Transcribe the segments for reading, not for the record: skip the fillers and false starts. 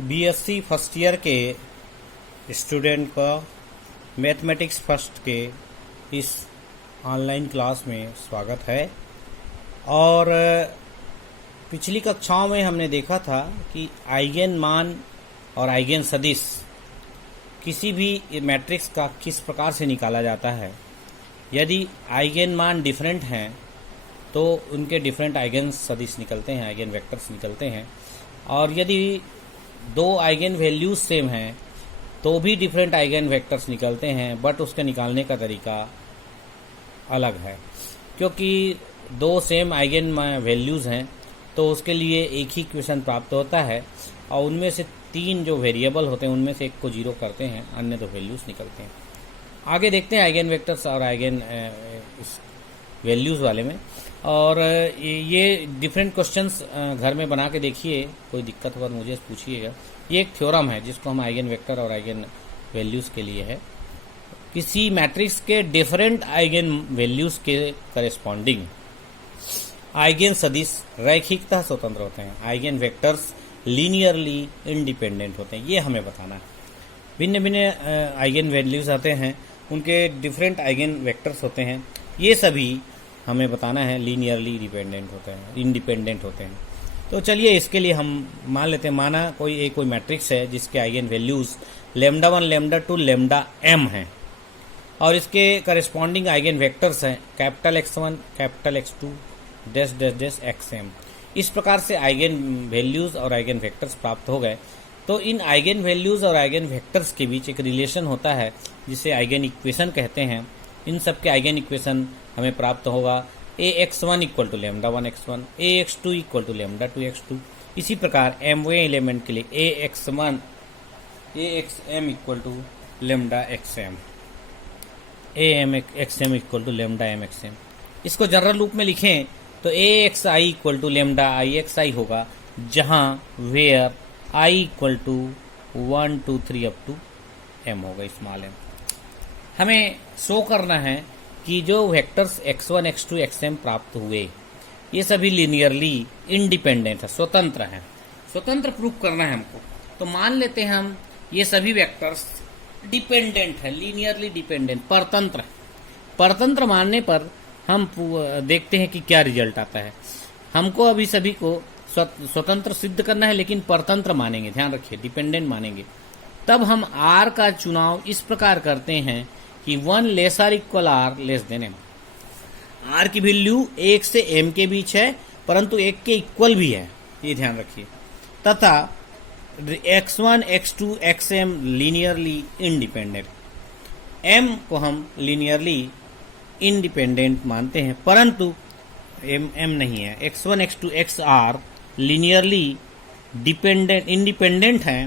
BSc first year के student का mathematics first के इस ऑनलाइन क्लास में स्वागत है। और पिछली कक्षाओं में हमने देखा था कि आइगन मान और आइगन सदिश किसी भी मैट्रिक्स का किस प्रकार से निकाला जाता है। यदि आइगन मान डिफरेंट हैं तो उनके डिफरेंट आइगन सदिश निकलते हैं, आइगन वेक्टर्स निकलते हैं। और यदि दो आइगन वैल्यूज सेम हैं तो भी डिफरेंट आइगन वेक्टर्स निकलते हैं, बट उसके निकालने का तरीका अलग है। क्योंकि दो सेम आइगन वैल्यूज हैं तो उसके लिए एक ही इक्वेशन प्राप्त होता है और उनमें से तीन जो वेरिएबल होते हैं उनमें से एक को जीरो करते हैं, अन्य दो वैल्यूज निकलते हैं। आगे देखते हैं आइगन वेक्टर्स और आइगन वैल्यूज वाले में। और ये डिफरेंट क्वेश्चंस घर में बना के देखिए, कोई दिक्कत हो तो मुझे पूछिएगा। ये एक थ्योरम है जिसको हम आइगन वेक्टर और आइगन वैल्यूज के लिए है। किसी मैट्रिक्स के डिफरेंट आइगन वैल्यूज के करेस्पॉन्डिंग आइगन सदिश रैखिकता स्वतंत्र होते हैं, आइगन वेक्टर्स लीनियरली इंडिपेंडेंट होते हैं। ये हमें बताना है। भिन्न भिन्न आइगन वैल्यूज आते हैं, उनके डिफरेंट आइगन वेक्टर्स होते हैं, ये सभी हमें बताना है लीनियरली डिपेंडेंट होते हैं, इंडिपेंडेंट होते हैं। तो चलिए इसके लिए हम मान लेते हैं, माना कोई मैट्रिक्स है जिसके eigen values lambda 1 lambda 2 lambda m हैं और इसके करेस्पॉन्डिंग आइगन वेक्टर्स हैं capital X1 capital X2 dash dash dash XM। इस प्रकार से आइगन वैल्यूज और आइगन वेक्टर्स प्राप्त हो गए। तो इन आइगन वैल्यूज और आइगन वेक्टर्स के बीच एक रिलेशन होता है जिसे आइगन इक्वेशन कहते हैं। इन सब के आइगन इक्वेशन हमें प्राप्त होगा ax1 equal to lambda 1 x1, ax2 equal to lambda 2 x2। इसी प्रकार mवे एलिमेंट के लिए axm equal to lambda xm, xm equal to lambda mxm। इसको जनरल रूप में लिखें तो axi equal to lambda ixi होगा, जहां where i equal to 1 2 3 up to m होगा, स्मॉल m। हमें शो करना है कि जो वेक्टर्स x1 x2 xm प्राप्त हुए ये सभी लीनियरली इंडिपेंडेंट है, स्वतंत्र हैं। स्वतंत्र प्रूफ करना है हमको। तो मान लेते हैं हम ये सभी वेक्टर्स डिपेंडेंट है, लीनियरली डिपेंडेंट, परतंत्र। परतंत्र मानने पर हम देखते हैं कि क्या रिजल्ट आता है। हमको अभी सभी को स्वतंत्र सिद्ध करना है, लेकिन परतंत्र मानेंगे, ध्यान रखिए, डिपेंडेंट मानेंगे। तब हम r का चुनाव इस प्रकार करते हैं कि 1 lesser equal r less than m। r की वैल्यू 1 से m के बीच है, परंतु 1 के इक्वल भी है, ये ध्यान रखिए। तथा x1 x2 xm linearly independent. m को हम लीनियरली इंडिपेंडेंट मानते हैं, परंतु m नहीं है। x1 x2 xr linearly independent है।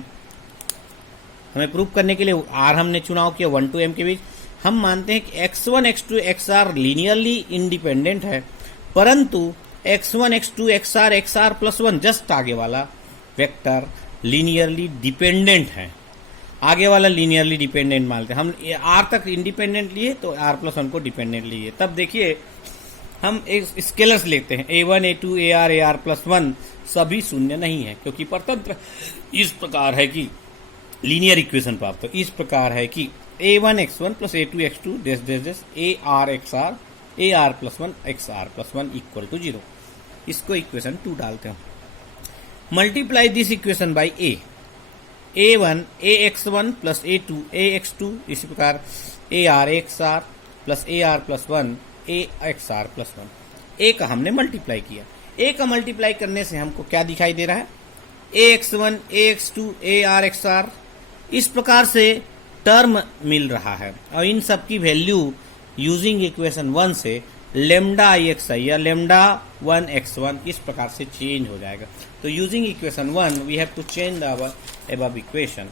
हमें प्रूव करने के लिए r हमने चुनाव किया 1 to m के बीच। हम मानते हैं कि x1 x2 xr linearly independent है, परंतु x1 x2 xr plus 1 just आगे वाला वेक्टर लीनियरली डिपेंडेंट है। आगे वाला लीनियरली डिपेंडेंट मानते हैं। हम r तक इंडिपेंडेंट लिए तो r प्लस 1 को डिपेंडेंट लिए। तब देखिए हम एक स्केलर्स लेते हैं, a1 a2 ar प्लस 1 सभी शून्य नहीं है, क्योंकि परतंत्र इस प्रकार है कि लीनियर इक्वेशन प्राप्त हो। इस प्रकार है कि a1 x1 plus a2 x2 dash dash dash ar xr ar plus 1 xr plus 1 equal to 0। इसको इक्वेशन 2 डालते हैं। Multiply this equation by a1 ax1 plus a2 ax2। इसी प्रकार ar xr plus ar plus 1 axr plus 1। a का हमने multiply किया। a का multiply करने से हमको क्या दिखाई दे रहा है, ax1 ax2 ar xr। इस प्रकार से टर्म मिल रहा है और इन सब की वैल्यू यूजिंग इक्वेशन 1 से लेम्डा ixi या लेम्डा 1 x1 इस प्रकार से चेंज हो जाएगा। तो using equation 1 we have to change the above equation.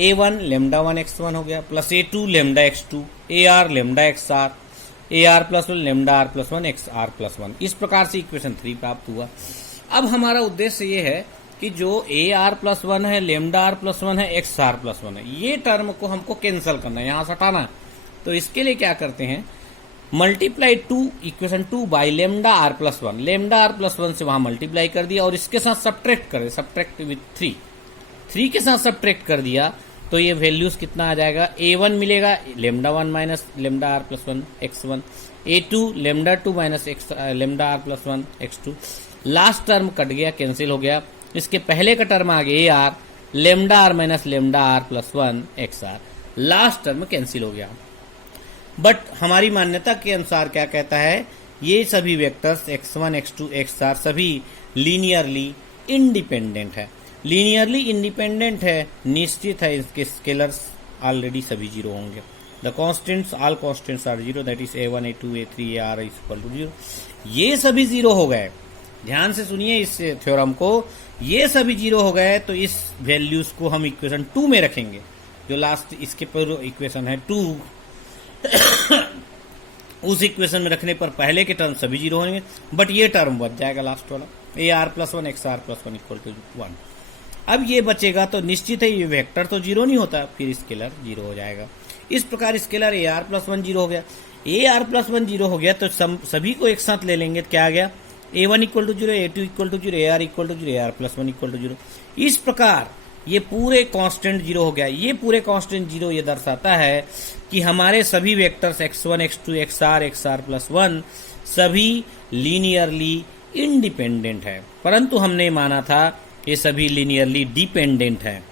a1 lambda 1 x1 हो गया, plus a2 lambda x2 ar lambda xr ar plus 1 lambda r plus 1 xr plus 1। इस प्रकार से इक्वेशन 3 प्राप्त हुआ। अब हमारा उद्देश्य ये है कि जो ar प्लस 1 है, लेम्डा r प्लस 1 है, xr प्लस 1 है, ये टर्म को हमको कैंसिल करना है, यहाँ से हटाना है। तो इसके लिए क्या करते हैं, multiply equation 2 by lambda r plus 1। Lambda r plus 1 से वहां मल्टीप्लाई कर दिया और इसके साथ सब्ट्रैक्ट करें, सब्ट्रैक्ट विथ 3। 3 के साथ सब्ट्रैक्ट कर दिया तो ये वैल्यूज कितना आ जाएगा, a1 मिलेगा lambda 1 minus lambda r plus 1 x1, a2 lambda 2 minus lambda r plus 1 x2। Last term cut गया, कैंसिल हो गया। इसके पहले का टर्म आ गया r lambda r minus lambda r plus 1 x r, last term cancel हो गया। बट हमारी मान्यता के अनुसार क्या कहता है, ये सभी वेक्टर्स x1 x2 xr सभी लीनियरली इंडिपेंडेंट है। लीनियरली इंडिपेंडेंट है, निश्चित है इसके स्केलर्स ऑलरेडी सभी जीरो होंगे। The constants all constants are zero, that is a1 a2 a3 ar is equal to zero. ये सभी जीरो हो गए, ध्यान से सुनिए इस थ्योरम को, ये सभी जीरो हो गए तो इस वैल्यूज को हम इक्वेशन 2 में रखेंगे। जो लास्ट इसके पर इक्वेशन है 2 उस इक्वेशन में रखने पर पहले के टर्म सभी जीरो होंगे, बट ये टर्म बच जाएगा लास्ट वाला, a r plus 1 x r plus 1 equal to 1। अब ये बचेगा तो निश्चित है ये वेक्टर तो जीरो नहीं होता, फिर स्केलर जीरो हो जाएगा। इस प्रकार स्केलर ए आर प्लस 1 जीरो हो गया। ए आर प्लस 1 जीरो हो गया तो सभी को एक साथ ले लेंगे तो क्या आ गया, a1 equal to zero, a2 equal to zero, ar equal to zero, ar plus 1 equal to zero. इस प्रकार ये पूरे कांस्टेंट जीरो हो गया। ये पूरे कांस्टेंट जीरो ये दर्शाता है कि हमारे सभी vectors x1 x2 xr xr plus 1 सभी लीनियरली इंडिपेंडेंट है, परंतु हमने माना था ये सभी लीनियरली डिपेंडेंट है,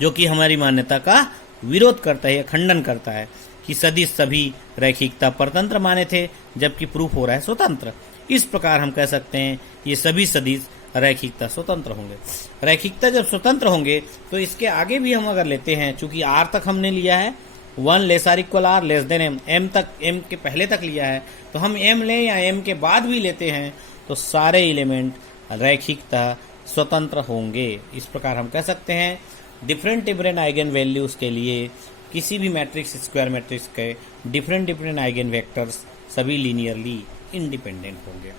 जो कि हमारी मान्यता का विरोध करता है या खंडन करता है कि सदिश सभी रैखिकता परतंत्र माने थे, जबकि प्रूफ हो रहा है स्वतंत्र। इस प्रकार हम कह सकते हैं ये सभी सदिश रैखिकता स्वतंत्र होंगे। रैखिकता जब स्वतंत्र होंगे तो इसके आगे भी हम अगर लेते हैं, चूंकि r तक हमने लिया है 1 less r equal r less than m, m तक m के पहले तक लिया है, तो हम m लें या m के बाद भी लेते हैं तो सारे एलिमेंट रैखिकता स्वतंत्र होंगे। इस प्रकार हम कह सकते हैं डिफरेंट आइगन वैल्यूज के लिए किसी भी मैट्रिक्स स्क्वायर मैट्रिक्स के डिफरेंट आइगन वेक्टर्स सभी लीनियरली इंडिपेंडेंट होंगे।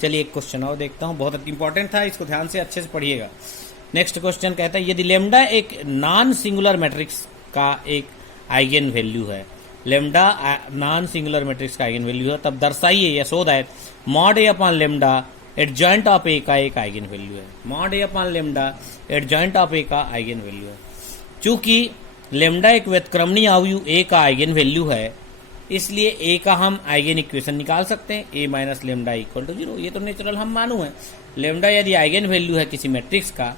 चलिए एक क्वेश्चन और देखता हूं, बहुत इंपॉर्टेंट था, इसको ध्यान से अच्छे से पढ़िएगा। नेक्स्ट क्वेश्चन कहता है यदि लेमडा एक नॉन सिंगुलर मैट्रिक्स का एक आइगन वैल्यू है, लेमडा नॉन सिंगुलर मैट्रिक्स का आइगन वैल्यू है, तब दर्शाइए या show that mod A upon lambda adjoint of A का एक आइगन वैल्यू है। Mod A upon lambda adjoint of A का आइगन वैल्यू है। चूंकि लेमडा एक व्युत्क्रमणीय अवयव ए का आइगन वैल्यू है, इसलिए ए का हम आइगन इक्वेशन निकाल सकते हैं, A minus lambda equal to zero. ये तो नेचुरल हम मालूम है, लेमडा यदि आइगन वैल्यू है किसी मैट्रिक्स का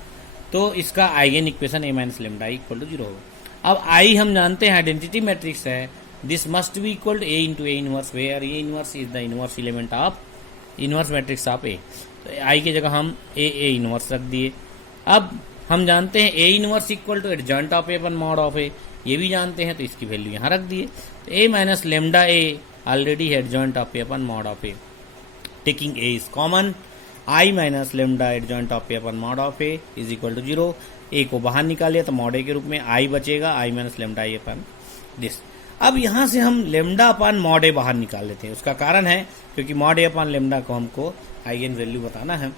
तो इसका eigen equation A minus lambda equal to zero होगा। अब आई हम जानते हैं आइडेंटिटी मैट्रिक्स है, this must be equal to A into A inverse, where A inverse is the inverse element of inverse matrix of A. तो I की जगह हम ए इनवर्स रख दिए। अब हम जानते हैं A inverse equal to adjoint of A upon mod of A, ये भी जानते हैं तो इसकी वैल्यू यहाँ रख दिए। तो A minus lambda A already है adjoint of A upon mod of A, taking A is common, I minus lambda adjoint of A upon mod of A is equal to zero. A को बाहर निकालिए तो mod ए के रूप में I बचेगा, I minus lambda A upon this. अब यहाँ से हम लेमडा अपान मॉड ए बाहर निकाल लेते हैं। उसका कारण है क्योंकि मॉड ए अपान लेमडा को हमको आइगन वैल्यू बताना है।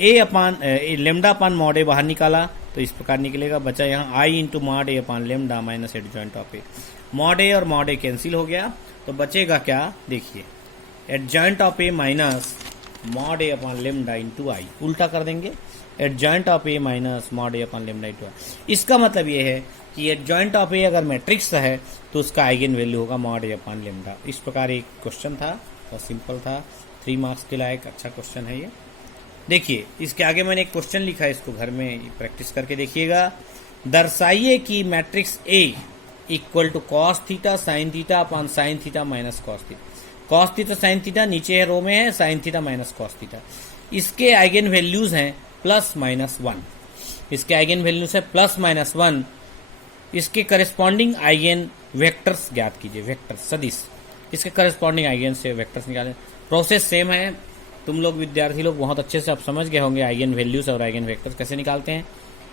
ए अपान लेमडा अपान मॉड ए बाहर निकाला तो इस प्रकार निकलेगा, बचा यहाँ I into mod A upon lambda minus adjoint of A. Mod A और मॉड ए कैंसिल हो गया तो बचेगा क्या, देखिए adjoint of A minus mod A upon lambda into I, उल्टा कर देंगे adjoint of A minus mod A upon lambda into I. इसका मतलब ये है कि एडजॉइंट ऑफ ए अगर मैट्रिक्स है तो उसका आइगन वैल्यू होगा मॉड ए अपान लेमडा। इस प्रकार एक क्वेश्चन था और सिंपल था, 3 मार्क्स के लायक अच्छा क्वेश्चन है ये। देखिए इसके आगे मैंने एक क्वेश्चन लिखा है, इसको घर में प्रैक्टिस करके देखिएगा। दर्शाइए कि matrix A equal to cos theta sine theta upon sine theta minus cos theta. Cos theta sine theta नीचे है रो में है, sine theta minus cos theta. इसके आइगन वैल्यूज हैं प्लस माइनस 1, इसके आइगन वैल्यूज है प्लस माइनस 1। इसके corresponding eigen vectors ज्ञात कीजिए, वेक्टर सदिश, इसके करस्पॉन्डिंग आइगन से वेक्टर्स निकालें। प्रोसेस सेम है, तुम लोग विद्यार्थी लोग बहुत अच्छे से अब समझ गए होंगे आइगन वैल्यूज और आइगन वेक्टर्स कैसे निकालते हैं।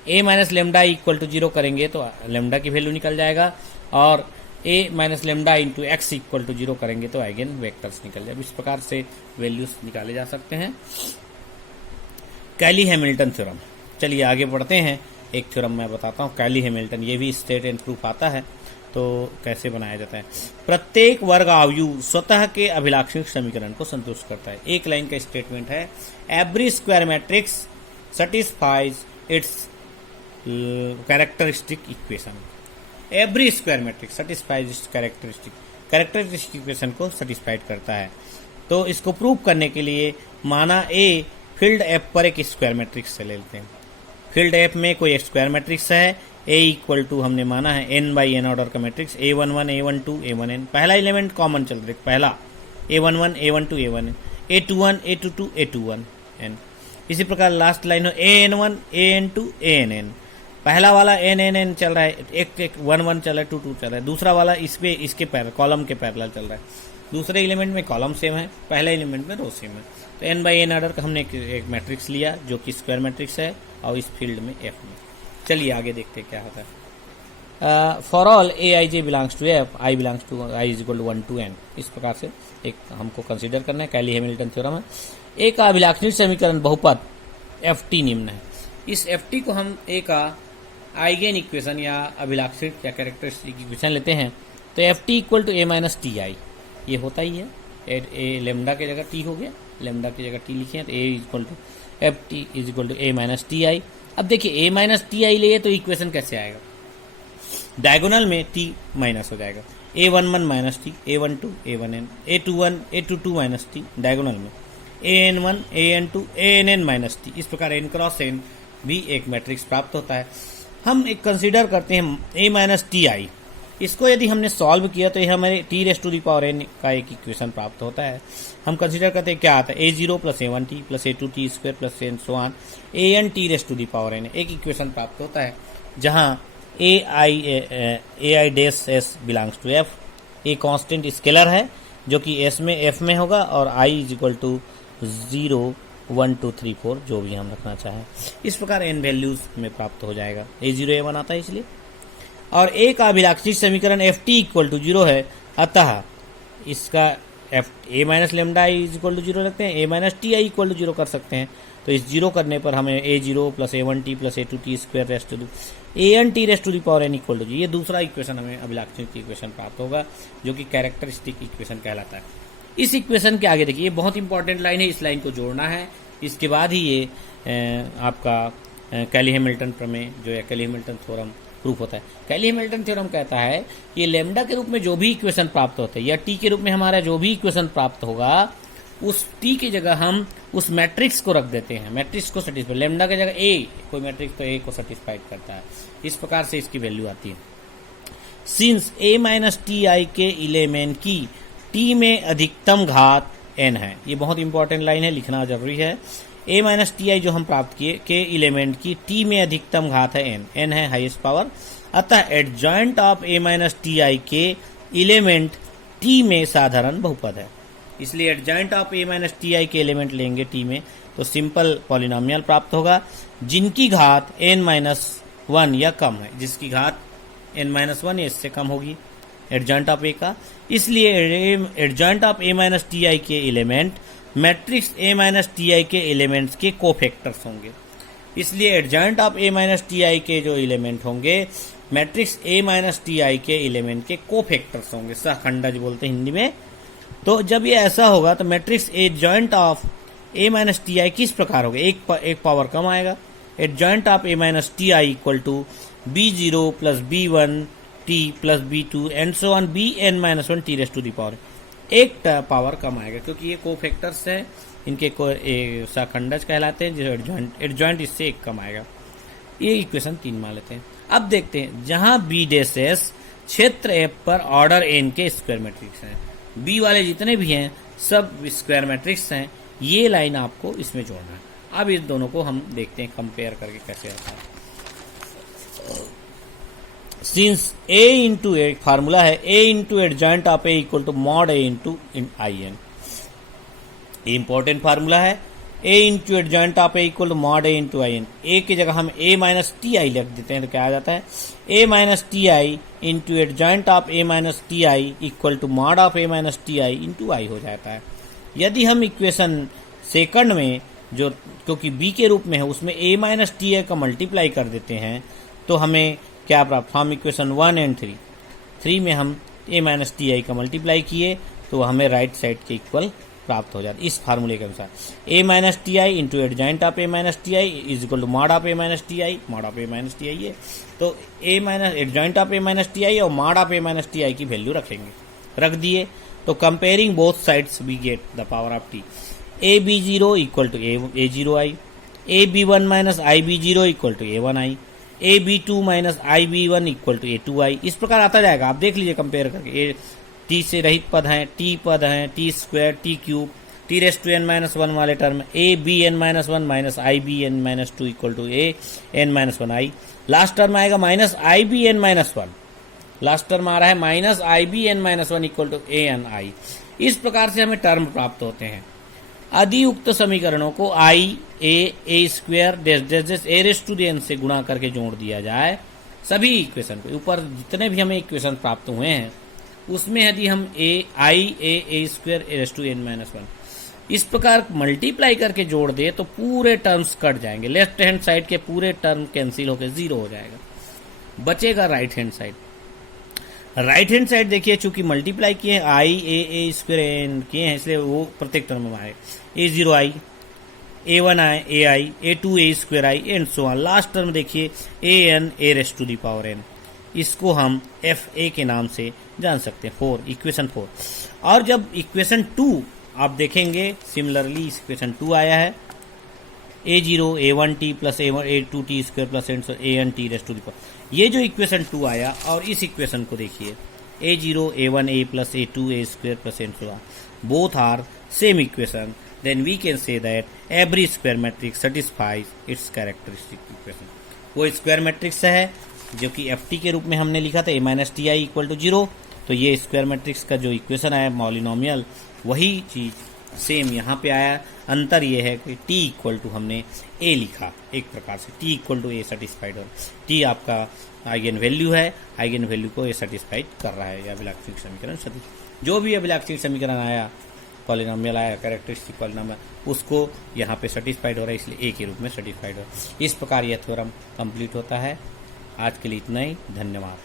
A minus lambda equal to zero करेंगे तो लेमडा की वैल्यू निकल जाएगा, और A minus lambda into X equal to zero करेंगे तो आइगन वेक्टर्स निकल जाए। इस प्रकार से वैल्यूज निकाले जा सकते हैं। कैली हैमिल्टन थ्योरम, चलिए आगे बढ़ते हैं। एक थ्योरम मैं बताता हूँ, कैली हैमिल्टन, ये भी स्टेट एंड प्रूफ आता है तो कैसे बनाया जाता है। प्रत्येक वर्ग अवयव स्वतः के अभिलाक्षणिक समीकरण को संतुष्ट करता है। एक लाइन का स्टेटमेंट है, every square matrix satisfies it's characteristic equation. Every square matrix satisfies characteristic equation को सेटिस्फाइड करता है। तो इसको प्रूव करने के लिए माना ए फील्ड एफ पर एक स्क्वायर मैट्रिक्स से ले लेते हैं। फील्ड एफ में कोई स्क्वायर मैट्रिक्स है, ए इक्वल टू हमने माना है एन बाई एन ऑर्डर का मैट्रिक्स, A11 A12 A1n। पहला एलिमेंट कॉमन चल रहा है, पहला A11 A12 A1n, A21 A22 A21n। इसी प्रकार लास्ट लाइन हो AN1 AN2 ANN। पहला वाला NNN चल रहा है, एक 1 चल रहा है, 2 चल रहा है। दूसरा वाला इसके कॉलम के पैरेलल चल रहा है। दूसरे एलिमेंट में कॉलम सेम है, पहले एलिमेंट में रो सेम है। तो n बाई एन ऑर्डर का हमने एक मैट्रिक्स लिया जो कि स्क्वायर मैट्रिक्स है और इस फील्ड में F में। चलिए आगे देखते हैं क्या होता है। For all Aij belongs to F, I belongs to I is equal to 1 to n। इस प्रकार से एक हमको कंसीडर करना है, कैली हैमिल्टन थ्योरम है। ए का अभिलाक्षणिक समीकरण बहुपद Ft निम्न है। इस Ft को हम ए का आइगेन इक्वेशन या अभिलाक्षणिक या कैरेक्टरिस्टिक इक्वेशन लेते हैं तो Ft equal to A minus T I, ये होता ही है। ए लेमडा की जगह टी हो गया, लेमडा की जगह टी लिखे हैं तो A equal to Ft is equal to A minus T I. अब देखिए A माइनस टी आई लिए तो इक्वेशन कैसे आएगा, डायगोनल में t माइनस हो जाएगा, A11 minus T, A12 A1n, A21 A22 minus T, diagonal में AN1 AN2 ANN minus T. इस प्रकार n क्रॉस n भी एक मैट्रिक्स प्राप्त होता है। हम एक कंसीडर करते हैं A माइनस टी आई, इसको यदि हमने सॉल्व किया तो यह हमें t raise to the power n का एक इक्वेशन प्राप्त होता है। हम कंसीडर करते हैं क्या आता है, A0 plus A1t plus A2t square plus N so on AN t raise to the power n एक इक्वेशन प्राप्त होता है जहां ai dash s belongs to f। A constant scalar है जो कि s में f में होगा और i इज इक्वल टू 0 1 2 3 4 जो भी हम रखना चाहें। इस प्रकार n वैल्यूज में प्राप्त हो जाएगा। A0 A1 आता है इसलिए, और a का अभिलाक्षणिक समीकरण Ft इक्वल टू 0 है, अतः इसका A minus lambda is equal to 0 रखते हैं, A minus T I equal to 0 कर सकते हैं। तो इस 0 करने पर हमें A0 plus A1t plus A2t square raised to AN t raised to the power n equal to 0, ये दूसरा इक्वेशन हमें अभिलाक्षणिक इक्वेशन प्राप्त होगा जो कि कैरेक्टरिस्टिक इक्वेशन कहलाता है। इस इक्वेशन के आगे देखिए, ये बहुत इंपॉर्टेंट लाइन है, इस लाइन को जोड़ना है, इसके बाद ही ये आपका कैली हैमिल्टन प्रमेय जो है कैली हैमिल्टन थ्योरम प्रूफ होता है। कैली हैमिल्टन थ्योरम कहता है कि लेमडा के रूप में जो भी इक्वेशन प्राप्त होता है या टी के रूप में हमारा जो भी इक्वेशन प्राप्त होगा उस टी की जगह हम उस मैट्रिक्स को रख देते हैं, मैट्रिक्स को सेटिस्फाई, लेमडा की जगह ए कोई मैट्रिक्स तो ए को सेटिस्फाइड करता है। इस प्रकार से इसकी वैल्यू आती है। Since A minus T I के एलिमेंट की टी में अधिकतम घात n है, ये बहुत इंपॉर्टेंट लाइन है, लिखना जरूरी है। A माइनस टी आई जो हम प्राप्त किए के एलिमेंट की टी में अधिकतम घात है n है हाईएस्ट पावर, अतः adjoint of A minus T I के एलिमेंट टी में साधारण बहुपद है। इसलिए adjoint of A minus T I के एलिमेंट लेंगे टी में तो सिंपल पॉलिनोमियल प्राप्त होगा जिनकी घात n माइनस 1 या कम है, जिसकी घात n माइनस 1 या इससे कम होगी एडजॉइंट ऑफ A का। इसलिए adjoint of A minus T I के element matrix A minus T I के एलिमेंट्स के कोफैक्टर्स होंगे। इसलिए adjoint of A minus T I के जो एलिमेंट होंगे matrix A minus T I के एलिमेंट के कोफैक्टर्स होंगे, सहखंडज बोलते हैं हिंदी में। तो जब ये ऐसा होगा तो matrix adjoint of A minus T I किस प्रकार होगा, एक पावर कम आएगा। Adjoint of A minus T I equal to B0 plus B1 t plus B2 and so on Bn minus 1 t raise to the power, एक power कम आएगा क्योंकि ये कोफैक्टर्स हैं, इनके सहखंडज कहलाते हैं, जो एडजॉइंट इससे एक कम आएगा। ये इक्वेशन 3 मान लेते हैं। अब देखते हैं जहां B डैश S क्षेत्र F पर ऑर्डर n के स्क्वायर मैट्रिक्स हैं, B वाले जितने भी हैं सब स्क्वायर मैट्रिक्स हैं, ये लाइन आपको इसमें जोड़ना है। अब इस दोनों को हम देखते हैं कंपेयर करके कैसे आता है। Since A into A formula है, A into adjoint of A equal to mod A into I n, important formula है। A into adjoint of A equal to mod A into I n, A की जगह हम A minus T I लिख देते हैं तो क्या आ जाता है, A minus T I into adjoint of A minus T I equal to mod of A minus T I into I हो जाता है। यदि हम इक्वेशन सेकंड में जो क्योंकि B के रूप में है उसमें A माइनस टी आई का मल्टीप्लाई कर देते हैं तो हमें क्या प्राप्त, हम इक्वेशन 1 एंड 3 में हम A माइनस टी आई का मल्टीप्लाई किए तो हमें राइट साइड के इक्वल प्राप्त हो जाता है इस फार्मूले के अनुसार। A minus T I into adjoint of A minus T I is equal to mod of A minus T I, mod of A minus T I है तो A minus adjoint of A minus T I और mod of A minus T I की value रखेंगे, रख दिए तो comparing both sides we get the power of T. A B zero equal to A zero I, A B one minus I B zero equal to A one I, A B two minus I B one equal to A two I. इस प्रकार आता जाएगा, आप देख लीजिए compare करके। A T से रहित पद हैं, टी पद हैं, T square, T cube, T raise to n minus one वाले term, A B n minus one minus I B n minus two equal to A n minus one I. Last term आएगा minus I B n minus one, last term आ रहा है minus I B n minus one equal to A n I. इस प्रकार से हमें term प्राप्त होते हैं। यदि उक्त समीकरणों को I A square dash A raise to n से गुणा करके जोड़ दिया जाए, सभी इक्वेशन को ऊपर जितने भी हमें इक्वेशन प्राप्त हुए हैं उसमें यदि हम A square A raise to n minus one इस प्रकार मल्टीप्लाई करके जोड़ दे तो पूरे टर्म्स कट जाएंगे। लेफ्ट हैंड साइड के पूरे टर्म कैंसिल होकर जीरो हो जाएगा, बचेगा right hand side. Right hand side देखिए चूंकि मल्टीप्लाई किए आई ए स्क्वायर एन किए हैं इसलिए वो प्रत्येक टर्म में आए, A zero I, A one I, A I, A two A square I and so on. Last term देखिए A n A raise to the power n, इसको हम एफ ए के नाम से जान सकते हैं, 4 इक्वेशन 4। और जब इक्वेशन 2 आप देखेंगे सिमिलरली इक्वेशन 2 आया है A zero A one T plus A two T square plus A n T raise to the power. ये जो इक्वेशन 2 आया और इस इक्वेशन को देखिए a zero A one a plus A two A square plus N so on, both are same equation, then we can say that every square matrix satisfies its characteristic equation। वो square matrix है जो कि F T के रूप में हमने लिखा था a minus T I equal to zero, तो ये स्क्वायर मैट्रिक्स का जो इक्वेशन आया पॉलिनोमियल वही चीज सेम यहाँ पे आया। अंतर ये है कि टी इक्वल टू हमने ए लिखा एक प्रकार से, t equal to a satisfied हो, टी आपका आइगन वैल्यू है, आइगन वैल्यू को ए सेटिस्फाइड कर रहा है। अभिलाक्षिक समीकरण जो भी अभिलाक्षिक समीकरण आया पॉलिनोमियल आया कैरेक्टरिस्टिक पॉलिनोमियल उसको यहाँ पे सेटिस्फाइड हो रहा है इसलिए ए के रूप में सेटिस्फाइड हो रहा है। इस प्रकार यह थ्योरम कंप्लीट होता है। आज के लिए इतना ही, धन्यवाद।